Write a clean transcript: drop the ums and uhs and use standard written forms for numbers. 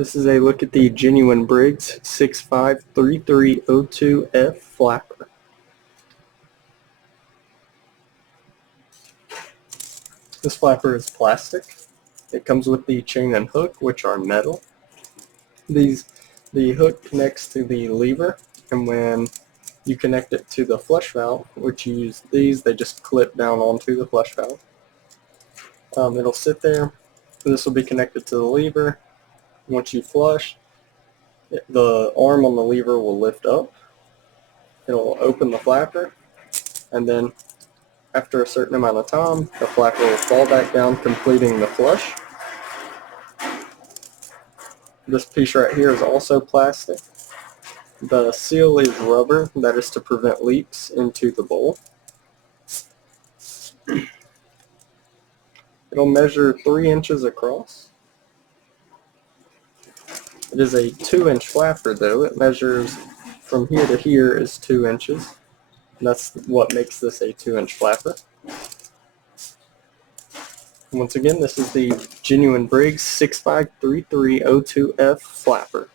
This is a look at the genuine Briggs 653302F Flapper. This flapper is plastic. It comes with the chain and hook, which are metal. The hook connects to the lever, and when you connect it to the flush valve, which you use these, they just clip down onto the flush valve. It'll sit there. This will be connected to the lever. Once you flush, the arm on the lever will lift up. It'll open the flapper, and then after a certain amount of time, the flapper will fall back down, completing the flush. This piece right here is also plastic. The seal is rubber, that is to prevent leaks into the bowl. It'll measure 3 inches across. It is a 2-inch flapper though. It measures from here to here is 2 inches. And that's what makes this a 2-inch flapper. Once again, this is the genuine Briggs 653302F Flapper.